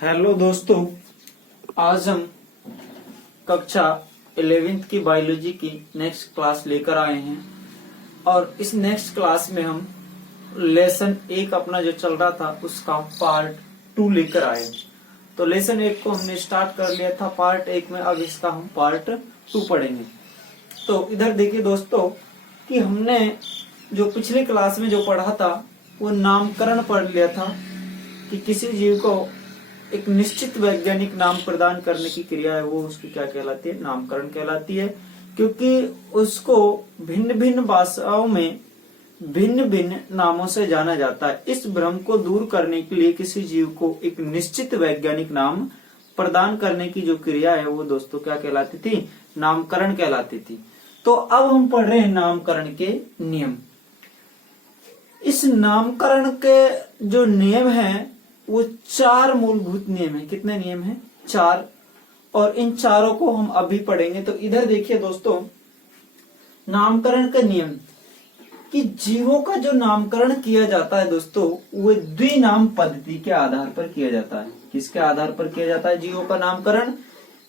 Hello दोस्तों, आज हम कक्षा 11th की बायोलॉजी की नेक्स्ट क्लास लेकर आए हैं और इस नेक्स्ट क्लास में हम लेसन 1 अपना जो चल रहा था उसका पार्ट 2 लेकर आए। तो लेसन 1 को हमने स्टार्ट कर लिया था पार्ट 1 में, अब इसका हम पार्ट 2 पढ़ेंगे। तो इधर देखिए दोस्तों कि हमने जो पिछली क्लास में जो पढ़ा था वो नामकरण पढ़ लिया था कि किसी जीव को एक निश्चित वैज्ञानिक नाम प्रदान करने की क्रिया है, वो उसकी क्या कहलाती है? नामकरण कहलाती है। क्योंकि उसको भिन्न भिन्न भाषाओं में भिन्न भिन्न नामों से जाना जाता है। इस भ्रम को दूर करने के लिए किसी जीव को एक निश्चित वैज्ञानिक नाम प्रदान करने की जो क्रिया है वो दोस्तों क्या कहलाती थी? नामकरण कहलाती थी। तो अब हम पढ़ रहे हैं नामकरण के नियम। इस नामकरण के जो नियम हैं वो 4 मूलभूत नियम है। कितने नियम हैं? 4। और इन चारों को हम अभी पढ़ेंगे। तो इधर देखिए दोस्तों, नामकरण का नियम कि जीवों का जो नामकरण किया जाता है दोस्तों वो द्विनाम पद्धति के आधार पर किया जाता है। किसके आधार पर किया जाता है जीवों का नामकरण?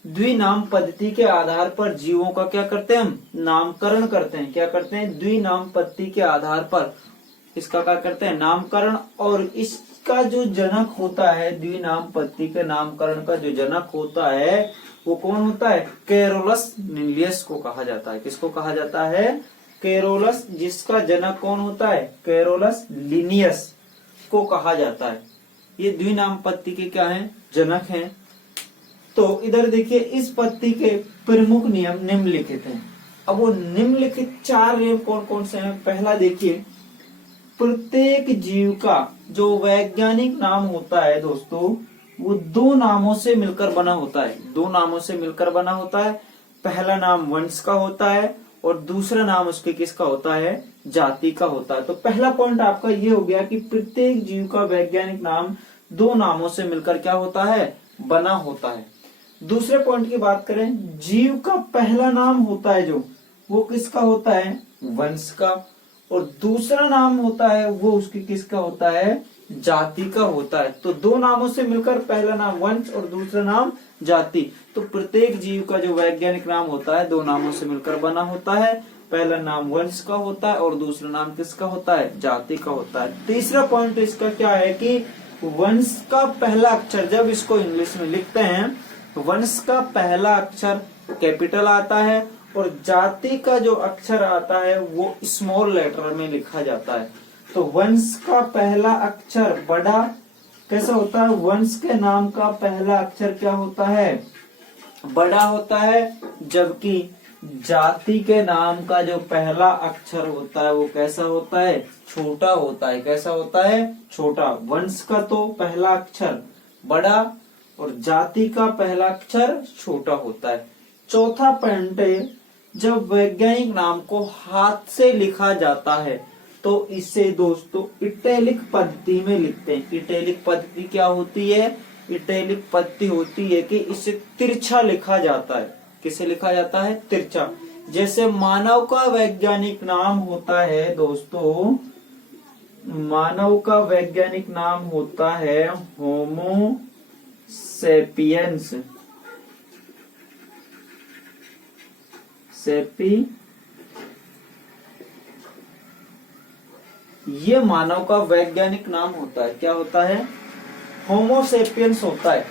द्विनाम पद्धति के आधार पर जीवों का क्या करते हैं? हम नामकरण करते हैं। क्या करते हैं? द्विनाम पद्धति के आधार पर इसका क्या करते हैं? नामकरण। और इसका जो जनक होता है, द्विनाम पद्धति के नामकरण का जो जनक होता है वो कौन होता है? कैरोलस लिनियस को कहा जाता है। किसको कहा जाता है? कैरोलस, जिसका जनक कौन होता है? कैरोलस लिनियस को कहा जाता है। ये द्विनाम पद्धति के क्या है? जनक हैं। तो इधर देखिए इस पद्धति के प्रमुख नियम निम्नलिखित हैं। अब वो निम्नलिखित 4 नियम कौन कौन से हैं? पहला देखिए, प्रत्येक जीव का जो वैज्ञानिक नाम होता है दोस्तों वो 2 नामों से मिलकर बना होता है। 2 नामों से मिलकर बना होता है। पहला नाम वंश का होता है और दूसरा नाम उसके किसका होता है? जाति का होता है। तो पहला पॉइंट आपका ये हो गया कि प्रत्येक जीव का वैज्ञानिक नाम 2 नामों से मिलकर क्या होता है? बना होता है। दूसरे पॉइंट की बात करें, जीव का पहला नाम होता है जो वो किसका होता है? वंश का। और दूसरा नाम होता है वो उसकी किसका होता है? जाति का होता है। तो 2 नामों से मिलकर पहला नाम वंश और दूसरा नाम जाति। तो प्रत्येक जीव का जो वैज्ञानिक नाम होता है 2 नामों से मिलकर बना होता है। पहला नाम वंश का होता है और दूसरा नाम किसका होता है? जाति का होता है। तीसरा पॉइंट इसका क्या है कि वंश का पहला अक्षर, जब इसको इंग्लिश में लिखते हैं तो वंश का पहला अक्षर कैपिटल आता है और जाति का जो अक्षर आता है वो स्मॉल लेटर में लिखा जाता है। तो वंश का पहला अक्षर बड़ा कैसा होता है? वंश के नाम का पहला अक्षर क्या होता है? बड़ा होता है। जबकि जाति के नाम का जो पहला अक्षर होता है वो कैसा होता है? छोटा होता है। कैसा होता है? छोटा। वंश का तो पहला अक्षर बड़ा और जाति का पहला अक्षर छोटा होता है। चौथा पॉइंट है, जब वैज्ञानिक नाम को हाथ से लिखा जाता है तो इसे दोस्तों इटैलिक पद्धति में लिखते हैं। इटैलिक पद्धति क्या होती है? इटैलिक पद्धति होती है कि इसे तिरछा लिखा जाता है। किसे लिखा जाता है? तिरछा। जैसे मानव का वैज्ञानिक नाम होता है दोस्तों, मानव का वैज्ञानिक नाम होता है होमो सेपियंस। ये मानव का वैज्ञानिक नाम होता है। क्या होता है? होमो सेपियंस होता है।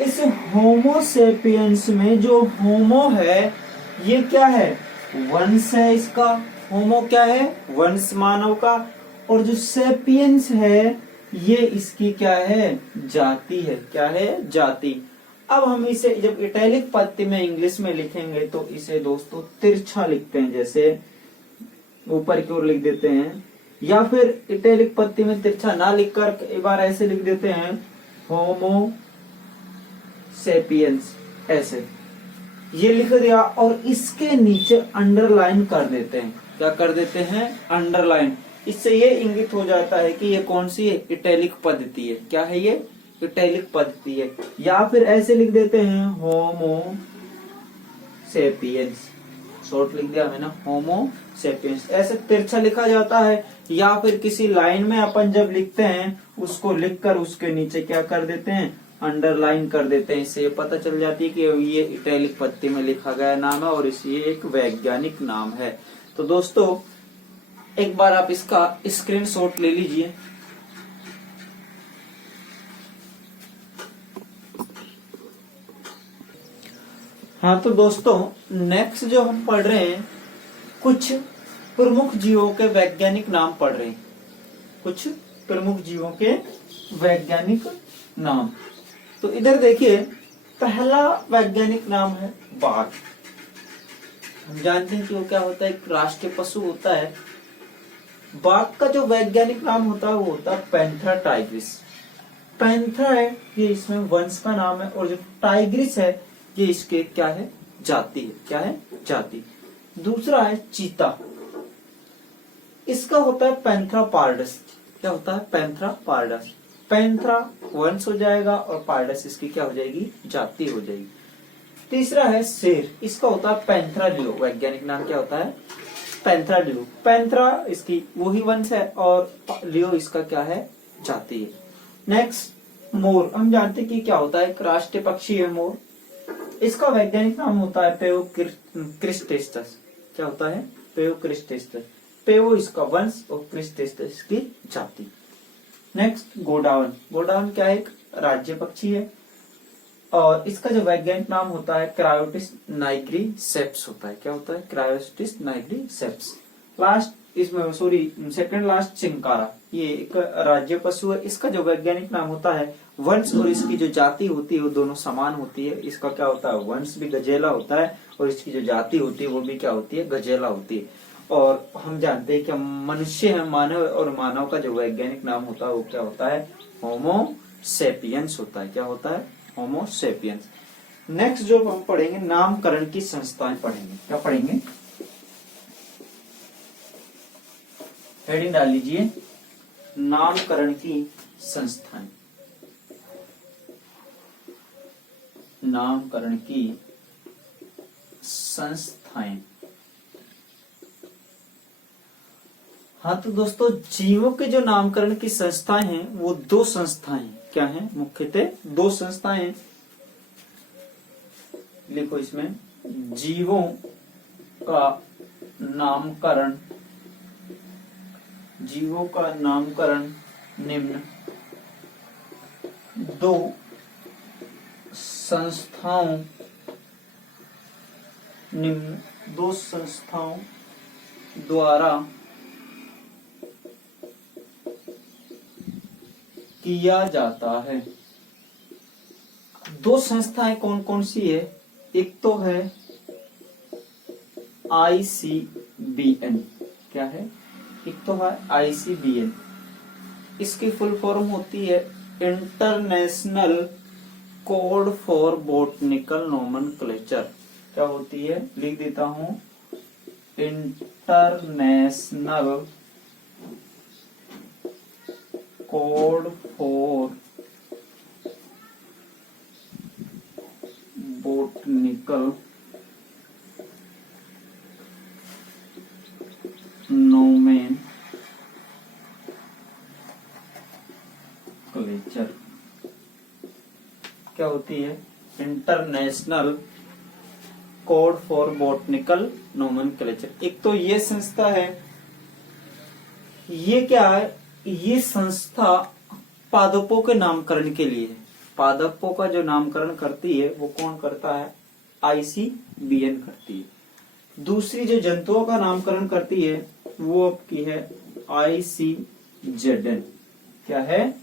इस होमो सेपियंस में जो होमो है ये क्या है? वंश है इसका। होमो क्या है? वंश मानव का। और जो सेपियंस है ये इसकी क्या है? जाति है। क्या है? जाति। अब हम इसे जब इटैलिक पद्धति में इंग्लिश में लिखेंगे तो इसे दोस्तों तिरछा लिखते हैं। जैसे ऊपर की ओर लिख देते हैं, या फिर इटैलिक पद्धति में तिरछा ना लिखकर एक बार ऐसे लिख देते हैं होमो सेपियंस। ऐसे ये लिख दिया और इसके नीचे अंडरलाइन कर देते हैं। क्या कर देते हैं? अंडरलाइन। इससे ये इंगित हो जाता है कि ये कौन सी है? इटैलिक पद्धति है। क्या है ये? इटैलिक पद्धति है। या फिर ऐसे लिख देते हैं होमो सेपियंस। शॉर्ट लिख दिया मैंने होमो सेपियंस। ऐसे तिरछा लिखा जाता है या फिर किसी लाइन में अपन जब लिखते हैं उसको लिखकर उसके नीचे क्या कर देते हैं, अंडरलाइन कर देते हैं। इससे ये पता चल जाती है कि ये इटैलिक पत्ती में लिखा गया नाम है और ये एक वैज्ञानिक नाम है। तो दोस्तों एक बार आप इसका स्क्रीनशॉट ले लीजिए। हाँ तो दोस्तों नेक्स्ट जो हम पढ़ रहे हैं, कुछ प्रमुख जीवों के वैज्ञानिक नाम पढ़ रहे हैं। कुछ प्रमुख जीवों के वैज्ञानिक नाम। तो इधर देखिए, पहला वैज्ञानिक नाम है बाघ। हम जानते हैं कि वो क्या होता है, एक राष्ट्रीय पशु होता है। बाघ का जो वैज्ञानिक नाम होता है वो होता है पैंथरा टाइग्रिस। पैंथरा है ये इसमें वंश का नाम है, और जो टाइग्रिस है ये इसके क्या है, जाति है। क्या है, जाति। दूसरा है चीता, इसका होता है पैंथरा पार्डस। क्या होता है, पैंथरा पार्डस। पैंथरा वंश हो जाएगा और पार्डस इसकी क्या हो जाएगी, जाति हो जाएगी। तीसरा है शेर, इसका होता है पैंथरा लियो। वैज्ञानिक नाम क्या होता है, पैंथरा लियो। पैंथरा इसकी वही वंश है और लियो इसका क्या है, जाति है। नेक्स्ट मोर, हम जानते हैं कि क्या होता है, एक राष्ट्रीय पक्षी है मोर। इसका वैज्ञानिक नाम होता है पेओक्रिस्टेस्टस। क्या होता है, पेओक्रिस्टेस्टस। पेओ इसका वंश और क्रिस्टेस्टस इसकी जाति। नेक्स्ट गोडावन, गोडावन क्या है, एक राज्य पक्षी है और इसका जो वैज्ञानिक नाम होता है क्रायोटिस नाइग्रीसेप्स होता है। क्या होता है, क्रायोटिस नाइग्रीसेप्स। लास्ट इसमें सेकंड लास्ट चिंकारा, ये एक राज्य पशु है। इसका जो वैज्ञानिक नाम होता है, वंश और इसकी जो जाति होती है वो दोनों समान होती है। इसका क्या होता है, वंश भी गजेला होता है और इसकी जो जाति होती है वो भी क्या होती है, गजेला होती है। और हम जानते हैं कि मनुष्य है, मानव, और मानव का जो वैज्ञानिक नाम होता है वो क्या होता है, होमो सेपियंस होता है। क्या होता है, होमो सेपियंस। नेक्स्ट जो हम पढ़ेंगे, नामकरण की संस्थाएं पढ़ेंगे। क्या पढ़ेंगे, हेडिंग डाल लीजिए, नामकरण की संस्थाएं। नामकरण की संस्थाएं। हाँ तो दोस्तों जीवों के जो नामकरण की संस्थाएं हैं वो दो संस्थाएं क्या हैं, मुख्यतः दो संस्थाएं। लिखो इसमें, जीवों का नामकरण, जीवों का नामकरण निम्न दो संस्थाओं, निम्न दो संस्थाओं द्वारा किया जाता है। दो संस्थाएं कौन कौन सी है, एक तो है ICBN। क्या है, एक तो है ICBN। इसकी फुल फॉर्म होती है international code for botanical nomenclature. क्या होती है, लिख देता हूं, international code for botanical nomenclature. क्या होती है, international code for botanical nomenclature. एक तो ये संस्था है, ये क्या है, ये संस्था पादपों के नामकरण के लिए है। पादपों का जो नामकरण करती है वो कौन करता है, ICBN करती है। दूसरी जो जंतुओं का नामकरण करती है वो आपकी है ICZN। क्या है,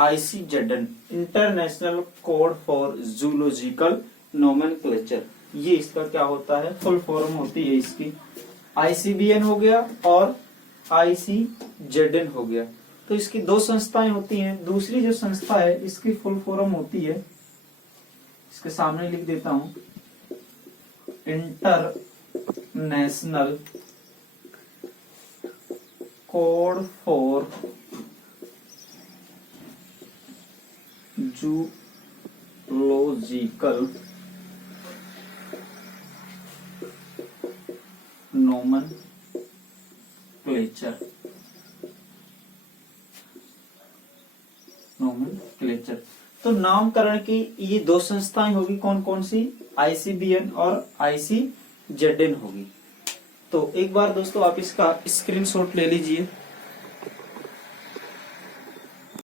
ICZN, international code for zoological nomenclature. ये इसका क्या होता है, फुल फॉर्म होती है इसकी। ICBN हो गया और ICZN हो गया। तो इसकी दो संस्थाएं होती हैं। दूसरी जो संस्था है इसकी फुल फॉर्म होती है, इसके सामने लिख देता हूं, international code for zoological nomenclature. तो नामकरण की ये दो संस्थाएं होगी, कौन कौन सी, ICBN और ICZN होगी। तो एक बार दोस्तों आप इसका स्क्रीनशॉट ले लीजिए।